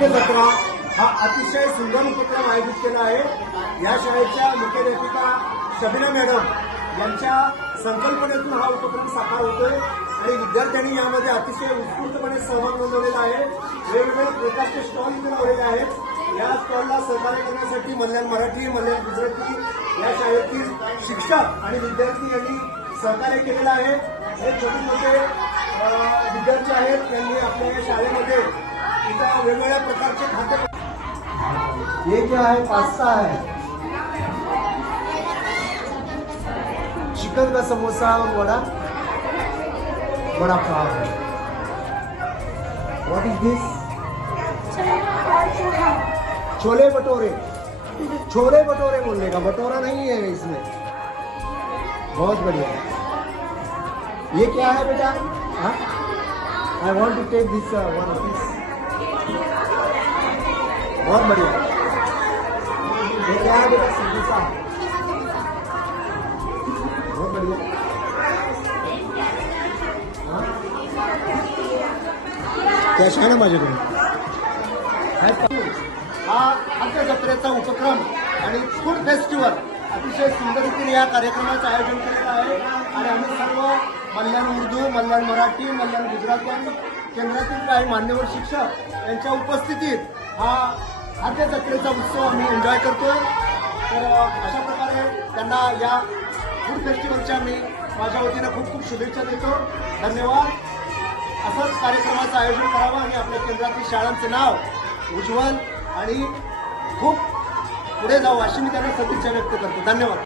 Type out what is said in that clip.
जत्रा हा अतिशय सुंदर उपक्रम आयोजित केला आहे। या शाळेच्या मुख्याध्यापिका शबिना मॅडम यांच्या संकल्पनेतून हा उपक्रम साकार होतोय आणि विद्यार्थ्यांनी यामध्ये अतिशय उत्स्फूर्तपणे सहभाग नोंदवलेला आहे। वेगवेगळ्या प्रकारचे स्टॉल इथे लावलेले आहेत। या स्टॉलला सहकार्य करण्यासाठी मल्याण मराठी, मल्याण गुजराती या शाळेतील शिक्षक आणि विद्यार्थी यांनी सहकार्य केलेलं आहे। हे छोटे मोठे विद्यार्थी आहेत, त्यांनी आपल्या या शाळेमध्ये इथं वेगवेगळ्या प्रकारचे खाद्य, ये क्या है, पास्ता है, चिकन का समोसा और बड़ा पाव है। व्हाट इज दिस? छोले भटूरे। छोले भटूरे बोलने का, भटूरा नहीं है इसमें। बहुत बढ़िया। ये क्या है बेटा? I want to take this one piece. बहुत बढ़िया। ये क्या है बेटा? समोसा। बहुत बढ़िया। कॅश आहे ना माझ्याकडे? हा खाद्य जत्रेचा उपक्रम आणि फूड फेस्टिवल अतिशय सुंदर रीतीने या कार्यक्रमाचं आयोजन केलेलं आहे आणि आम्ही सर्व मल्याण उर्दू, मल्याण मराठी, मल्याण गुजराती आणि केंद्रातील काही मान्यवर शिक्षक यांच्या उपस्थितीत हा खाद्य जत्रेचा उत्सव आम्ही एन्जॉय करतोय। तर अशा प्रकारे त्यांना या फूड फेस्टिवलच्या मी माझ्या वतीनं खूप खूप शुभेच्छा देतो। धन्यवाद। असंच कार्यक्रमाचं आयोजन करावं आणि आपल्या केंद्रातील शाळांचं नाव उज्ज्वल आणि खूप पुढे जाऊ अशी मी त्यांना सदिच्छा व्यक्त करतो। धन्यवाद।